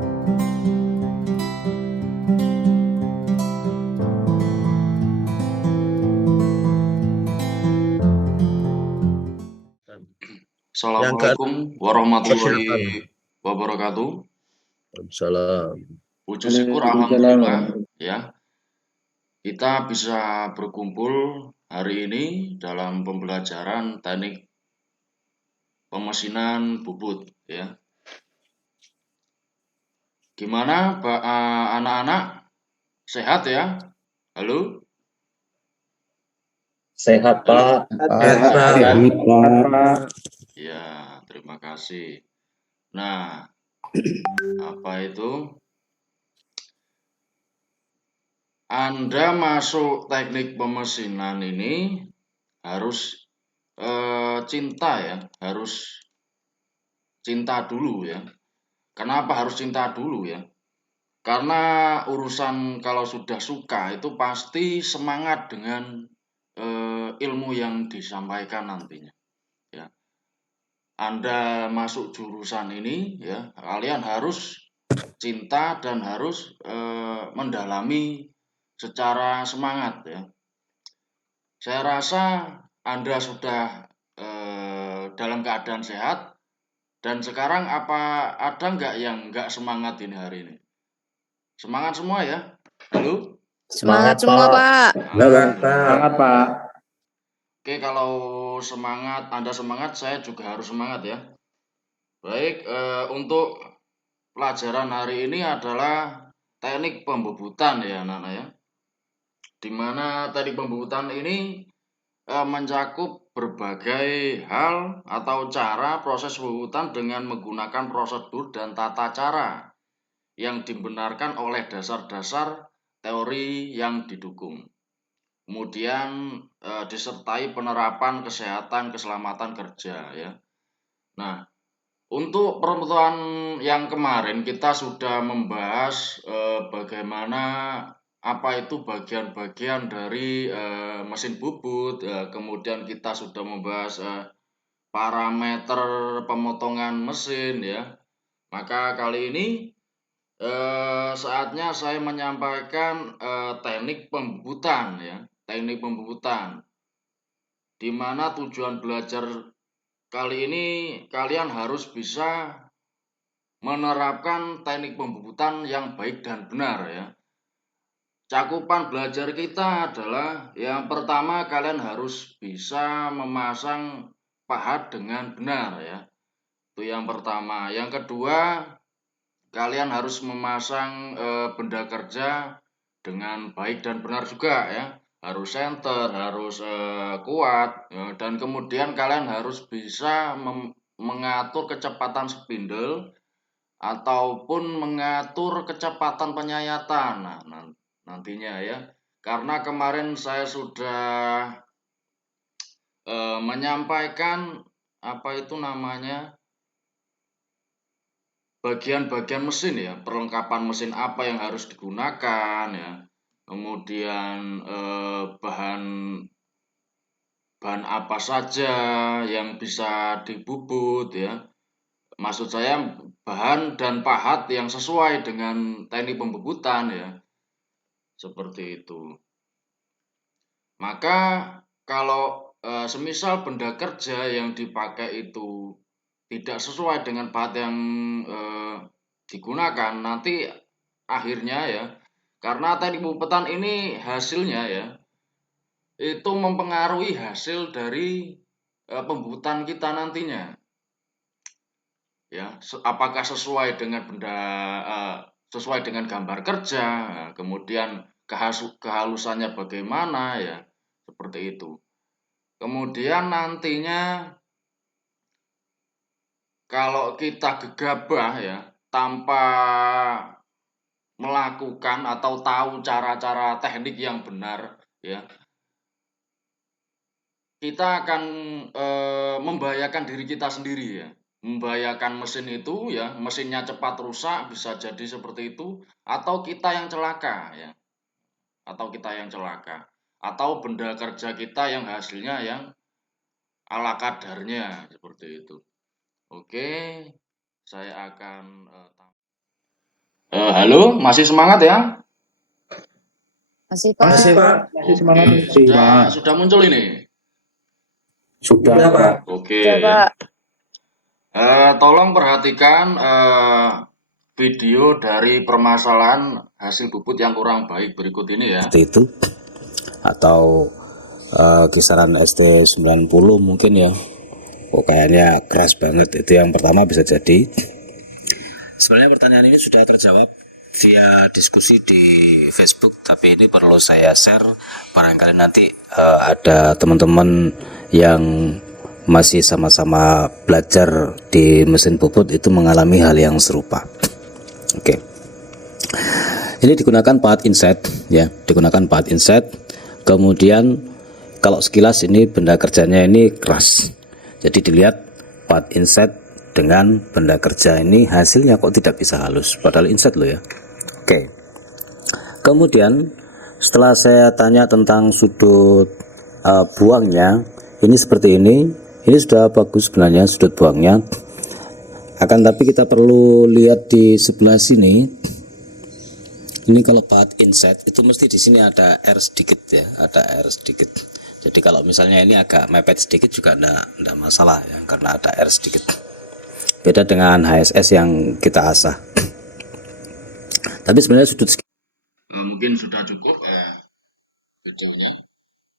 Yang Assalamualaikum warahmatullahi keenam. wabarakatuh. Salam. Puji syukur alhamdulillah ya, kita bisa berkumpul hari ini dalam pembelajaran teknik pemesinan bubut ya. Gimana anak-anak, sehat ya? Halo? Sehat, Pak. Sehat, Pak. Ya, terima kasih. Nah, apa itu? Anda masuk teknik pemesinan ini harus cinta ya, harus cinta dulu ya. Kenapa harus cinta dulu ya? Karena urusan kalau sudah suka itu pasti semangat dengan ilmu yang disampaikan nantinya. Ya, Anda masuk jurusan ini ya, kalian harus cinta dan harus mendalami secara semangat ya. Saya rasa Anda sudah dalam keadaan sehat. Dan sekarang apa ada nggak yang nggak semangat ini hari ini? Semangat semua ya? Halo? Semangat semua, Pak. Semangat, Pak. Oke, kalau Anda semangat, saya juga harus semangat ya. Baik, untuk pelajaran hari ini adalah teknik pembubutan ya anak-anak ya. Dimana teknik pembubutan ini mencakup berbagai hal atau cara proses pembubutan dengan menggunakan prosedur dan tata cara yang dibenarkan oleh dasar-dasar teori yang didukung. Kemudian disertai penerapan kesehatan keselamatan kerja ya. Nah, untuk pertemuan yang kemarin kita sudah membahas bagaimana apa itu bagian-bagian dari mesin bubut. Kemudian kita sudah membahas parameter pemotongan mesin ya. Maka kali ini saatnya saya menyampaikan teknik pembubutan ya, teknik pembubutan. Di mana tujuan belajar kali ini kalian harus bisa menerapkan teknik pembubutan yang baik dan benar ya. Cakupan belajar kita adalah yang pertama kalian harus bisa memasang pahat dengan benar ya. Itu yang pertama. Yang kedua, kalian harus memasang benda kerja dengan baik dan benar juga ya. Harus center, harus kuat ya. Dan kemudian kalian harus bisa mengatur kecepatan spindle ataupun mengatur kecepatan penyayatan. Nah, nantinya ya. Karena kemarin saya sudah menyampaikan apa itu namanya bagian-bagian mesin ya, perlengkapan mesin apa yang harus digunakan ya, kemudian bahan apa saja yang bisa dibubut ya. Maksud saya bahan dan pahat yang sesuai dengan teknik pembubutan ya, seperti itu. Maka kalau semisal benda kerja yang dipakai itu tidak sesuai dengan pahat yang digunakan, nanti akhirnya ya, karena teknik pembubutan ini hasilnya ya, itu mempengaruhi hasil dari pembubutan kita nantinya. Ya, apakah sesuai dengan sesuai dengan gambar kerja, kemudian kehalusannya bagaimana ya, seperti itu. Kemudian nantinya kalau kita gegabah ya, tanpa melakukan atau tahu cara-cara teknik yang benar ya, kita akan membahayakan diri kita sendiri ya. Membahayakan mesin itu ya, mesinnya cepat rusak bisa jadi seperti itu, atau kita yang celaka ya. Atau kita yang celaka. Atau benda kerja kita yang hasilnya yang ala kadarnya seperti itu. Oke, saya akan Halo, masih semangat ya? Masih Pak. Masih Pak. Masih semangat. Oke, sudah muncul ini. Sudah Pak. Oke. Ya Pak. Tolong perhatikan video dari permasalahan hasil bubut yang kurang baik berikut ini ya. Seperti itu, atau kisaran ST 90 mungkin ya. Oh, kayaknya keras banget. Itu yang pertama bisa jadi. Sebenarnya pertanyaan ini sudah terjawab via diskusi di Facebook, tapi ini perlu saya share. Barangkali nanti ada teman-teman yang masih sama-sama belajar di mesin bubut itu mengalami hal yang serupa. Oke. Ini digunakan pahat inset ya, digunakan pahat inset. Kemudian kalau sekilas ini benda kerjanya ini keras. Jadi dilihat pahat inset dengan benda kerja ini hasilnya kok tidak bisa halus, padahal inset loh ya. Oke. Kemudian setelah saya tanya tentang sudut buangnya, ini seperti ini sudah bagus sebenarnya sudut buangnya. Akan tapi kita perlu lihat di sebelah sini. Ini kalau pahat inset itu mesti di sini ada R sedikit ya, ada R sedikit. Jadi kalau misalnya ini agak mepet sedikit juga enggak masalah ya, karena ada R sedikit. Beda dengan HSS yang kita asah. Tapi sebenarnya sudut Mungkin sudah cukup videonya,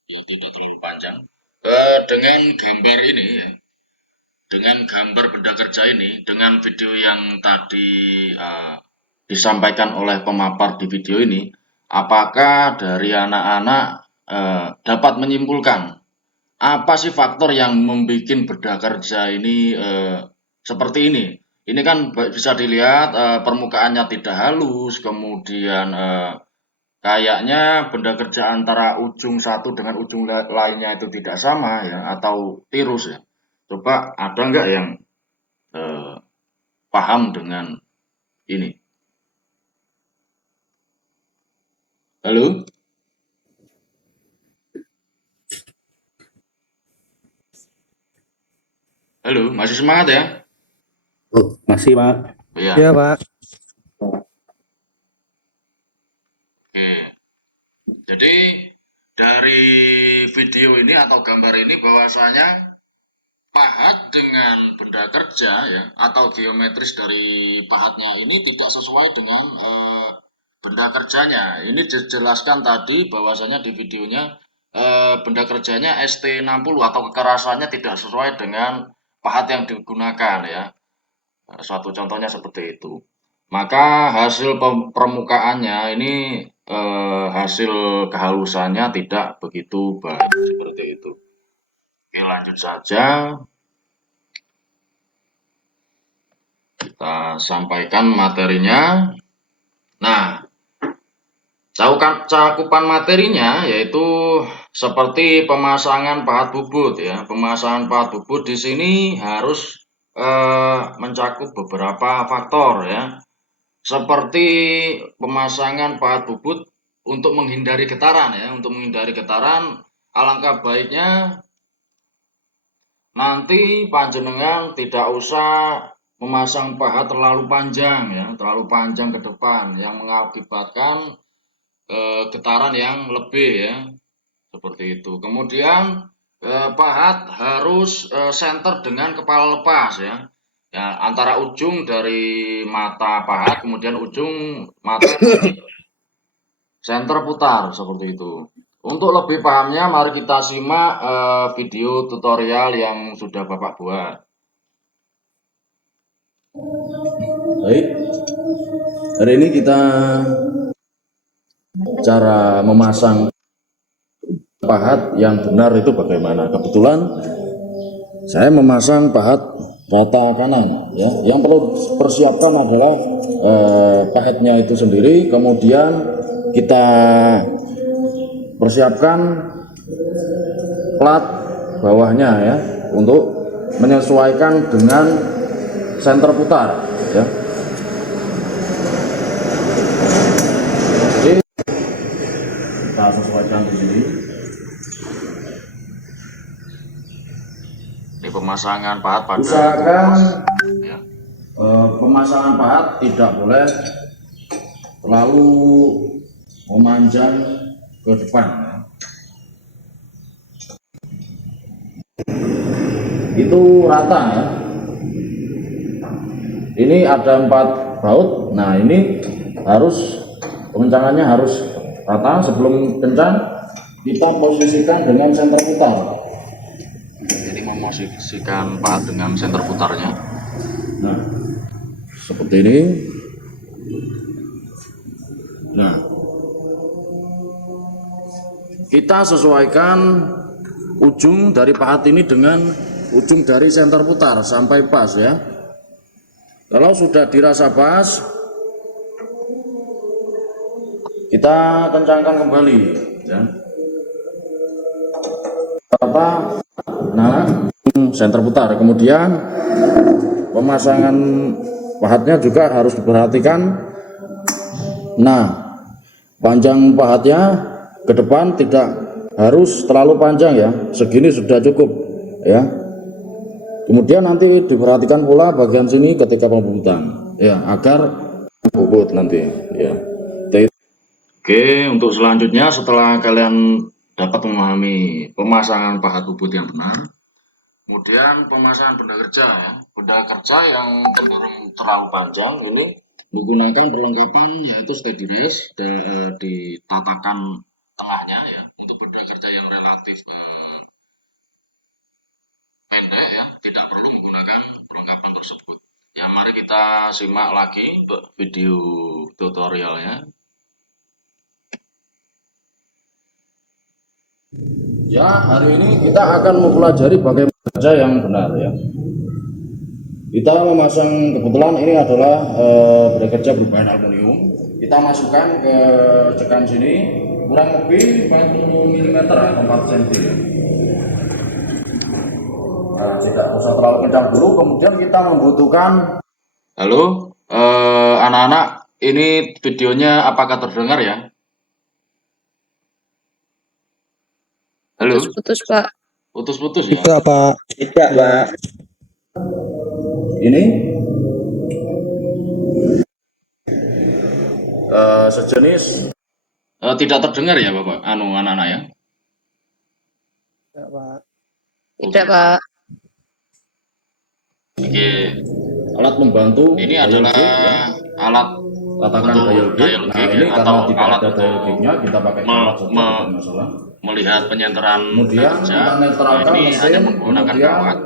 ya tidak terlalu panjang. Dengan gambar ini ya, dengan gambar benda kerja ini, dengan video yang tadi disampaikan oleh pemapar di video ini, apakah dari anak-anak dapat menyimpulkan apa sih faktor yang membuat benda kerja ini seperti ini? Ini kan bisa dilihat permukaannya tidak halus, kemudian kayaknya benda kerja antara ujung satu dengan ujung lainnya itu tidak sama ya, atau tirus ya. Coba ada nggak yang paham dengan ini? Halo? Halo, masih semangat ya? Oh, masih Pak. Iya. Iya Pak. Oke. Jadi dari video ini atau gambar ini bahwasanya pahat dengan benda kerja ya, atau geometris dari pahatnya ini tidak sesuai dengan benda kerjanya. Ini dijelaskan tadi bahwasanya di videonya benda kerjanya ST60 atau kekerasannya tidak sesuai dengan pahat yang digunakan ya. Suatu contohnya seperti itu. Maka hasil permukaannya ini hasil kehalusannya tidak begitu baik seperti itu. Oke, lanjut saja. Kita sampaikan materinya. Nah, cakupan materinya yaitu seperti pemasangan pahat bubut ya. Pemasangan pahat bubut di sini harus mencakup beberapa faktor ya. Seperti pemasangan pahat bubut untuk menghindari getaran ya. Untuk menghindari getaran, alangkah baiknya nanti panjenengan tidak usah memasang pahat terlalu panjang ya, terlalu panjang ke depan yang mengakibatkan getaran yang lebih ya, seperti itu. Kemudian pahat harus center dengan kepala lepas ya. Ya, antara ujung dari mata pahat kemudian ujung mata center putar seperti itu. Untuk lebih pahamnya mari kita simak video tutorial yang sudah Bapak buat. Baik. Hari ini kita cara memasang pahat yang benar itu bagaimana. Kebetulan saya memasang pahat rata kanan ya. Yang perlu persiapkan adalah pahatnya itu sendiri, kemudian kita persiapkan plat bawahnya ya untuk menyesuaikan dengan senter putar ya. Jadi kita sesuaikan di sini. Ini pemasangan pahat pada usahakan ya. Pemasangan pahat tidak boleh terlalu memanjang ke depan ya. Itu rata ya. Ini ada 4 baut. Nah, ini harus kencangannya harus rata. Sebelum kencang kita posisikan dengan senter putar. Ini memposisikan pahat dengan senter putarnya. Nah, seperti ini. Nah, kita sesuaikan ujung dari pahat ini dengan ujung dari senter putar sampai pas ya. Kalau sudah dirasa pas, kita kencangkan kembali ya. Nah, senter putar. Kemudian pemasangan pahatnya juga harus diperhatikan. Nah, panjang pahatnya ke depan tidak harus terlalu panjang ya, segini sudah cukup ya. Kemudian nanti diperhatikan pula bagian sini ketika pembubutan ya, agar bubut nanti ya. Oke, untuk selanjutnya setelah kalian dapat memahami pemasangan pahat bubut yang benar, kemudian pemasangan benda kerja ya. Benda kerja yang cenderung terlalu panjang ini menggunakan perlengkapan yaitu steady rest di tatakan tengahnya ya. Untuk benda kerja yang relatif pendek ya, tidak perlu menggunakan perlengkapan tersebut. Ya, mari kita simak lagi untuk video tutorialnya. Ya, hari ini kita akan mempelajari bagaimana kerja yang benar ya. Kita memasang, kebetulan ini adalah benda kerja berbahan aluminium. Kita masukkan ke cekan sini kurang lebih 40 mm atau 4 cm. Nah, tidak usah terlalu kencang dulu. Kemudian kita membutuhkan. Halo, anak-anak, ini videonya apakah terdengar ya? Halo. Putus-putus, Pak. Putus-putus ya? Tidak, Pak. Tidak, Pak. Ini sejenis tidak terdengar ya Bapak, anak-anak ya? Tidak, Pak. Tidak, Pak. Oke, alat pembantu. Ini adalah alat tatakan dial gauge. Nah, ini karena tidak ada dial gauge-nya, kita pakai alat saja, tidak masalah. Melihat penyenteran kemudian kita netralkan ini hanya menggunakan kawat.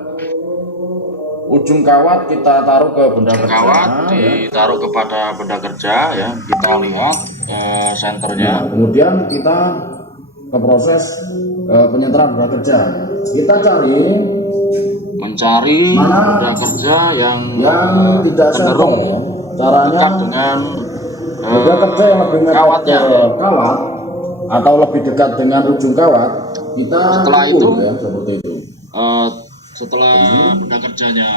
Ujung kawat kita taruh ke benda kerja. Kawat ditaruh kepada benda kerja ya. Kita lihat senternya. Nah, kemudian kita ke proses penyenteran benda kerja. Kita mencari benda kerja yang tidak sentral ya. Caranya dengan benda kerja yang lebih mepet ke kawat atau lebih dekat dengan ujung kawat. Kita setelah itu ya, seperti itu. Setelah benda kerjanya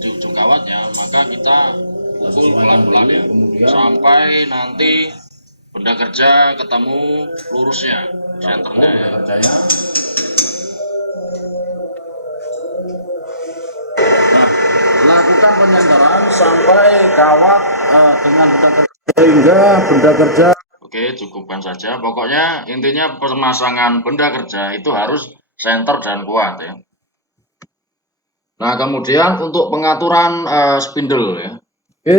di ujung kawatnya, maka kita pukul pelan-pelan ya, sampai nanti benda kerja ketemu lurusnya, senternya ya. Nah, lakukan penyenteran sampai kawat dengan benda kerja sehingga benda kerja. Oke, cukupkan saja. Pokoknya intinya pemasangan benda kerja itu harus senter dan kuat ya. Nah, kemudian untuk pengaturan spindle ya. Oke,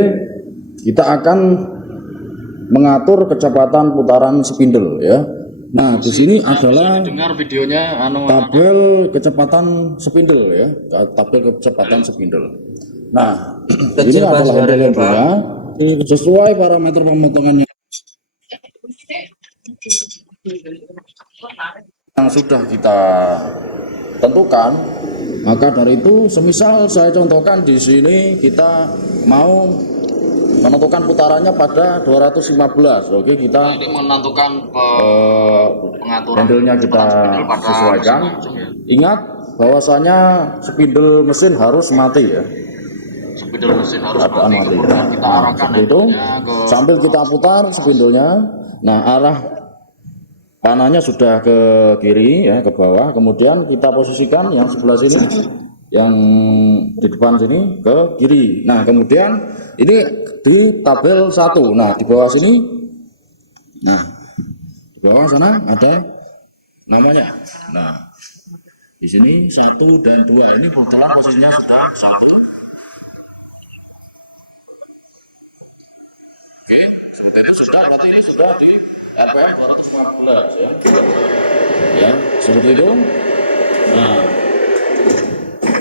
kita akan mengatur kecepatan putaran spindle ya. Nah, di sini adalah dengar videonya tabel kecepatan spindle ya, tabel kecepatan spindle. Nah, ini adalah handle-handlenya sesuai parameter pemotongannya yang sudah kita tentukan. Maka dari itu, semisal saya contohkan di sini kita mau menentukan putarannya pada 215. Oke, kita ini menentukan pengaturan handle-nya kita sesuaikan. Ingat bahwasanya spindle mesin harus mati ya. Spindle mesin harus mati. Kemudian kita arahkan itu sambil kita putar spindle-nya. Nah, arah panahnya sudah ke kiri ya, ke bawah. Kemudian kita posisikan yang sebelah sini yang di depan sini ke kiri. Nah, kemudian ini di tabel 1. Nah, di bawah sini, nah, di bawah sana ada namanya. Nah, di sini 1 dan 2 ini kebetulan posisinya sudah 1. Oke, seperti itu sudah, berarti ini sudah di RPM 214 ya. Ya, seperti itu. Nah,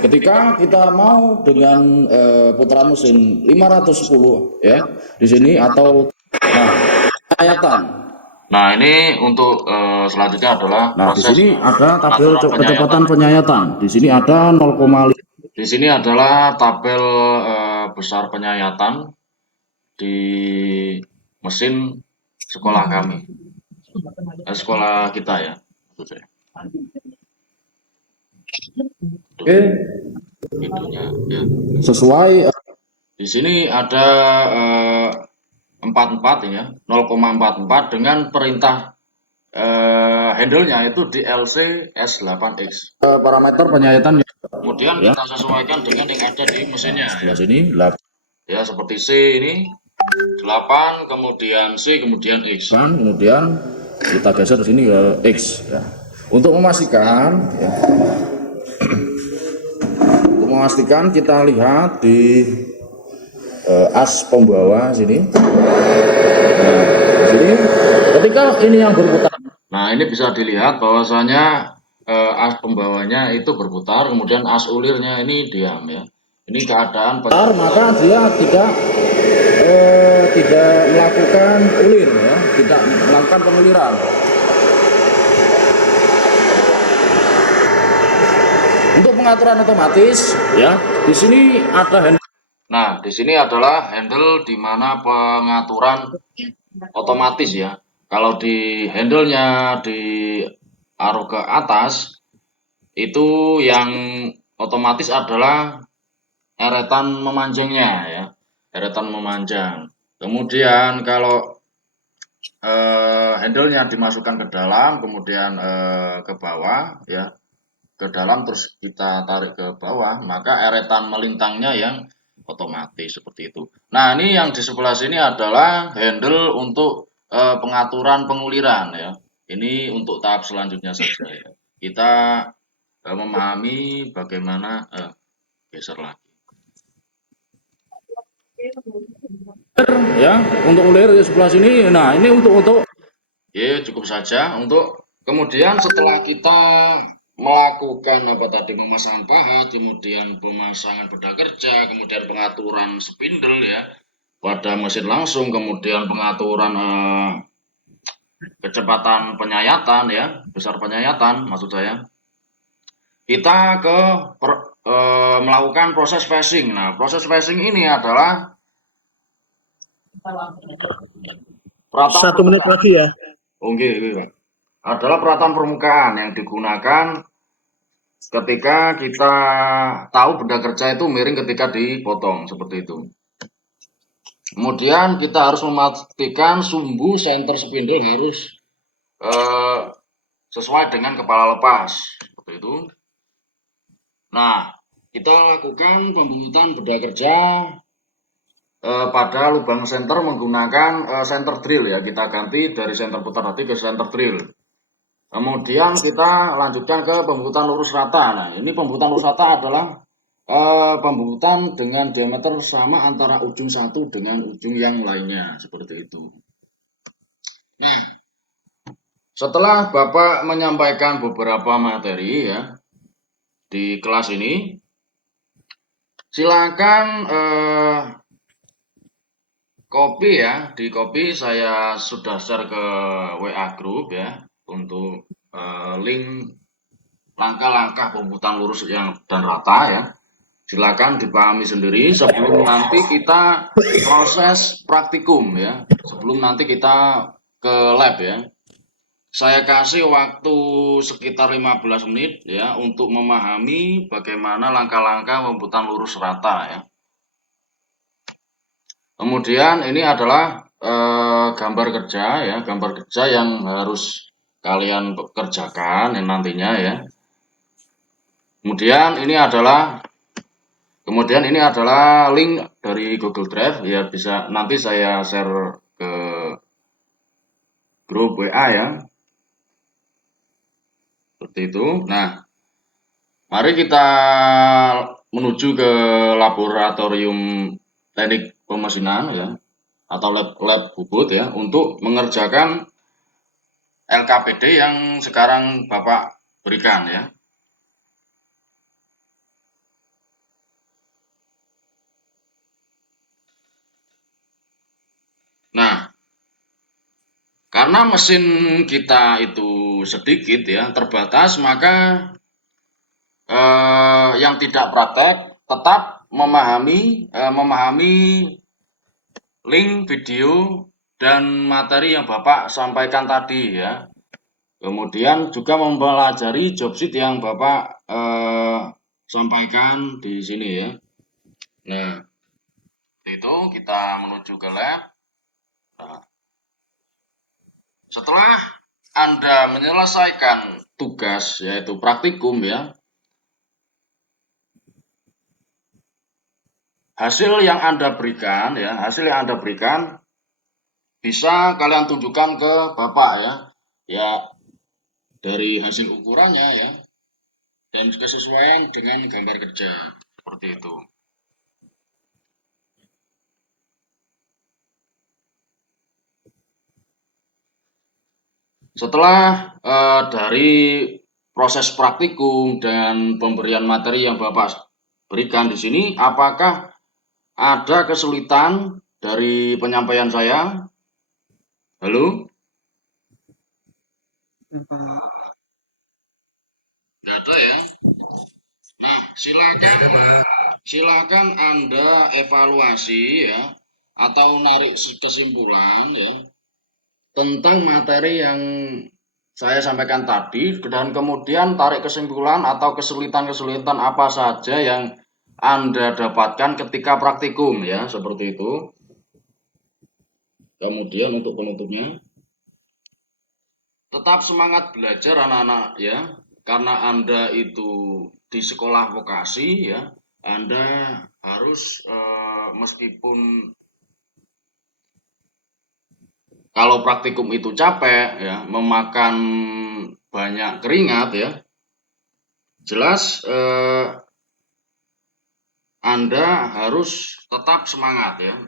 ketika kita mau dengan putaran mesin 510 ya di sini atau penyayatan. Nah, ini untuk selanjutnya adalah Nah, di proses sini ada tabel pengaturan kecepatan penyayatan. Di sini ada 0,5. Di sini adalah tabel besar penyayatan di mesin sekolah kami, sekolah kita ya, maksud saya. Oke, Videonya, ya. sesuai Di sini ada 44 ya, 0,44 dengan perintah handle-nya itu DLC S8X. parameter penyayatan Kemudian ya. kita sesuaikan dengan yang ada di mesinnya. Sebelah Ya. sini Ya, seperti C ini 8, kemudian C, kemudian X. kemudian kita geser di sini ke X ya. Untuk memastikan ya. Untuk memastikan kita lihat di as pembawa sini. Nah, di sini ketika ini yang berputar. Nah, ini bisa dilihat bahwasanya as pembawanya itu berputar, kemudian as ulirnya ini diam ya. Ini keadaan Maka dia tidak melakukan ulir ya, tidak melakukan penguliran. Untuk pengaturan otomatis ya, di sini ada handle. Nah, di sini adalah handle di mana pengaturan otomatis ya. Kalau di handle-nya diarah ke atas, itu yang otomatis adalah eretan memanjangnya ya, eretan memanjang. Kemudian kalau handle-nya dimasukkan ke dalam, kemudian ke bawah ya, ke dalam terus kita tarik ke bawah, maka eretan melintangnya yang otomatis seperti itu. Nah, ini yang di sebelah sini adalah handle untuk pengaturan penguliran ya. Ini untuk tahap selanjutnya saja ya. Kita memahami bagaimana geser lagi. Ya, untuk ulir di sebelah sini. Nah, ini untuk Ya, cukup saja untuk kemudian setelah kita melakukan apa tadi pemasangan pahat, kemudian pemasangan beda kerja, kemudian pengaturan spindle ya pada mesin langsung, kemudian pengaturan kecepatan penyayatan ya, besar penyayatan maksud saya. Kita melakukan proses phasing. Nah, proses phasing ini adalah peratan 1 menit lagi ya. Oke, Pak. Adalah peratan permukaan yang digunakan ketika kita tahu benda kerja itu miring ketika dipotong seperti itu. Kemudian kita harus memastikan sumbu center spindle harus sesuai dengan kepala lepas seperti itu. Nah, kita lakukan pembungutan benda kerja pada lubang center menggunakan center drill ya. Kita ganti dari center putar hati ke center drill. Kemudian kita lanjutkan ke pembungutan lurus rata. Nah, ini pembungutan lurus rata adalah pembungutan dengan diameter sama antara ujung satu dengan ujung yang lainnya seperti itu. Nah, setelah Bapak menyampaikan beberapa materi ya di kelas ini, silakan copy ya, di copy saya sudah share ke WA group ya untuk link langkah-langkah pembungutan lurus yang dan rata ya. Silakan dipahami sendiri sebelum nanti kita proses praktikum ya, sebelum nanti kita ke lab ya. Saya kasih waktu sekitar 15 menit ya untuk memahami bagaimana langkah-langkah pembuatan lurus rata ya. Kemudian ini adalah gambar kerja ya, gambar kerja yang harus kalian kerjakan yang nantinya ya. Kemudian ini adalah link dari Google Drive ya, bisa nanti saya share ke grup WA ya. Seperti itu. Nah, mari kita menuju ke laboratorium teknik pemesinan ya, atau lab bubut ya, untuk mengerjakan LKPD yang sekarang Bapak berikan ya. Nah, karena mesin kita itu sedikit ya, terbatas, maka yang tidak praktek tetap memahami link video dan materi yang Bapak sampaikan tadi ya. Kemudian juga mempelajari job sheet yang Bapak sampaikan di sini ya. Nah, itu kita menuju ke lab. Nah, setelah Anda menyelesaikan tugas yaitu praktikum ya, hasil yang Anda berikan bisa kalian tunjukkan ke Bapak ya. Ya, dari hasil ukurannya ya, dan kesesuaian dengan gambar kerja seperti itu. Setelah dari proses praktikum dan pemberian materi yang Bapak berikan di sini, apakah ada kesulitan dari penyampaian saya? Halo? Nggak ada ya? Nah, silakan Anda evaluasi ya, atau narik kesimpulan ya, tentang materi yang saya sampaikan tadi, dan kemudian tarik kesimpulan atau kesulitan-kesulitan apa saja yang Anda dapatkan ketika praktikum ya, seperti itu. Kemudian untuk penutupnya, tetap semangat belajar anak-anak ya, karena Anda itu di sekolah vokasi ya, Anda harus meskipun kalau praktikum itu capek ya, memakan banyak keringat ya, jelas Anda harus tetap semangat ya.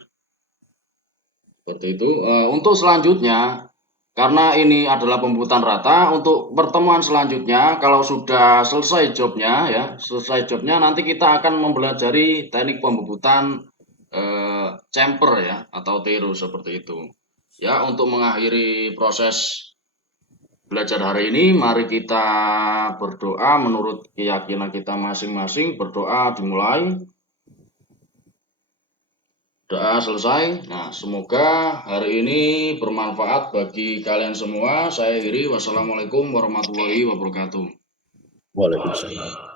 Seperti itu. Untuk selanjutnya, karena ini adalah pembubutan rata, untuk pertemuan selanjutnya kalau sudah selesai jobnya nanti kita akan mempelajari teknik pembubutan chamfer ya, atau tiru seperti itu. Ya, untuk mengakhiri proses belajar hari ini, mari kita berdoa menurut keyakinan kita masing-masing. Berdoa dimulai. Doa selesai. Nah, semoga hari ini bermanfaat bagi kalian semua. Saya akhiri. Wassalamualaikum warahmatullahi wabarakatuh. Waalaikumsalam.